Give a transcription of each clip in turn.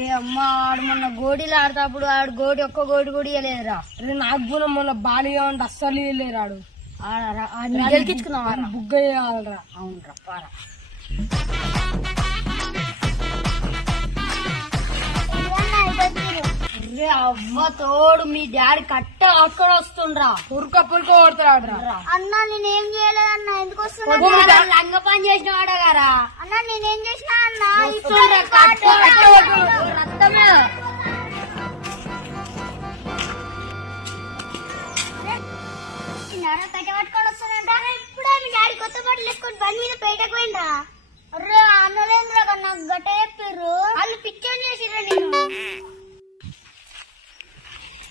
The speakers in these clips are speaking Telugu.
అరే అమ్మ ఆడు మొన్న గోడీలు ఆడతాప్పుడు ఆడు గోడి ఒక్క గోడి కూడా ఇవ్వలేదురా. అరే నాకు కూడా మొన్న బాలిగా ఉంటే అస్సలు ఇవ్వలేరాడు. గెలికించుకున్నావా? బుగ్గ వేయాలరా. అవునరా పారా. అరే అవ్వ తోడు మీ డాడీ కట్ట అక్కడ వస్తుండ్రా. పురుక కొడతాడు రా. అన్నా నేనేం చేయలేదన్నా, ఎందుకు వస్తున్నా? లంగ పని చేసిన వాడగారా అన్నా నేనేం చేసినా అన్నా? రక్తమే పట్టుకొని వస్తానంట. ఇప్పుడే మీ డాడీ కొత్త బట్టలు వేసుకొని బండి మీద పేటకు పోయిందా? అరే అన్నలేంద్రా కన్నా గట్ట చెప్పారు. వాళ్ళు పిక్చర్ చేసిర్రా నేను.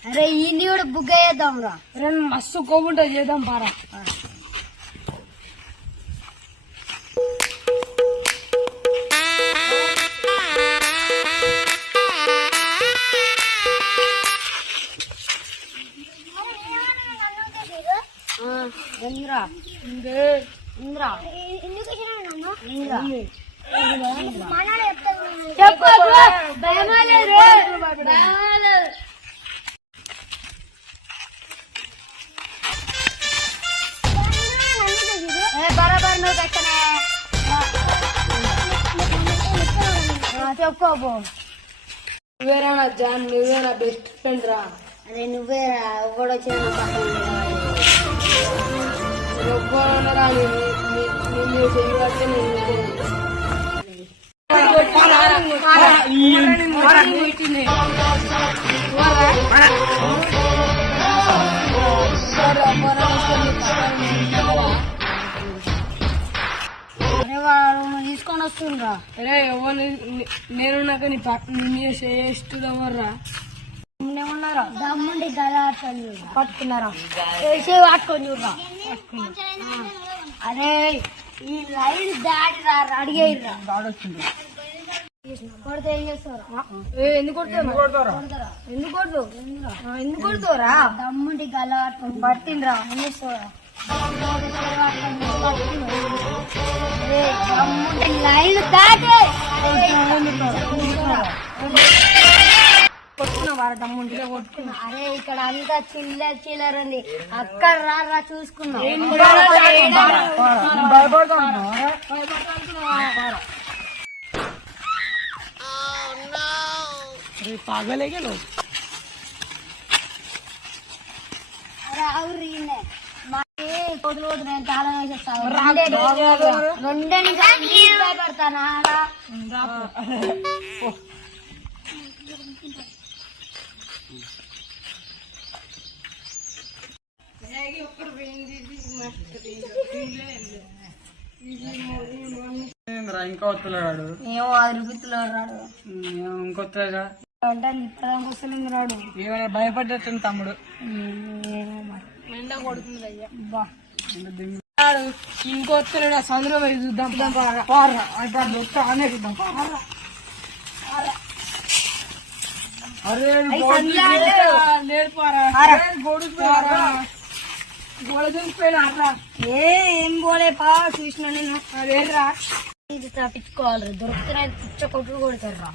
అరే ఈ కూడా బుగ్గ చేద్దాం రా. మస్తు కోపుంటే చేద్దాం పారా. ఇంద్రా ఇంద్రా ఎందుకు ఇంద్రా మానాడు చెప్తాను. బరాబర్ నువ్వు కట్టనే చెప్పుకోబో. నువ్వేరా నా జాన్, నువ్వేరా బెస్ట్ ఫ్రెండ్ రా. అరే నువ్వేరా ఎవడో వచ్చిన ఎవ్వరరా నిన్ను చేయబట్టే అరే వాడు తీసుకొని వస్తుండ్రా. అరే ఎవరు నేను నాకు నీ చేస్తుదవర్రా. ఏమన్నారా దమ్ముండి గల పట్టుకున్నారా? పట్టుకొని చూడరా. అరే ఈ లైన్ దాటి అడిగేయరా. కొడితే ఏం చేస్తారా? ఎందుకు కొడతారా? ఎందుకు కొడుతు ఎందుకు కొడుతావురా? దమ్ముండి గల పట్టిండ్రా. ఏం చేస్తారా? లైన్ దాటి అరే ఇక్కడ అంతా చిల్లర ఉంది. అక్కడ రా చూసుకున్నా. పాగలేగా అరే అవురు కొద్దులు వద్దు, నేను తాళం వేసేస్తాను. రెండే భయపడతానా? ఇంకా వస్తున్నాడు. ఏమో 5 రూపాయలు రాడు. ఇంకొత్తగా అంటే ఇప్పుడు వస్తుంది రాడు. ఏమైనా భయపడ్డట్టు తమ్ముడు. ఎండ కొడుతుంది అయ్యా. ఇంకొత్తలేడు. సందులో పోయి చూద్దాం. అరే ఏం పోలే పా చూసిన నేను. అదేరా ఇది తప్పించుకోవాలి. దొరుకుతున్నా పిచ్చ కొట్లు కొడతారు రా.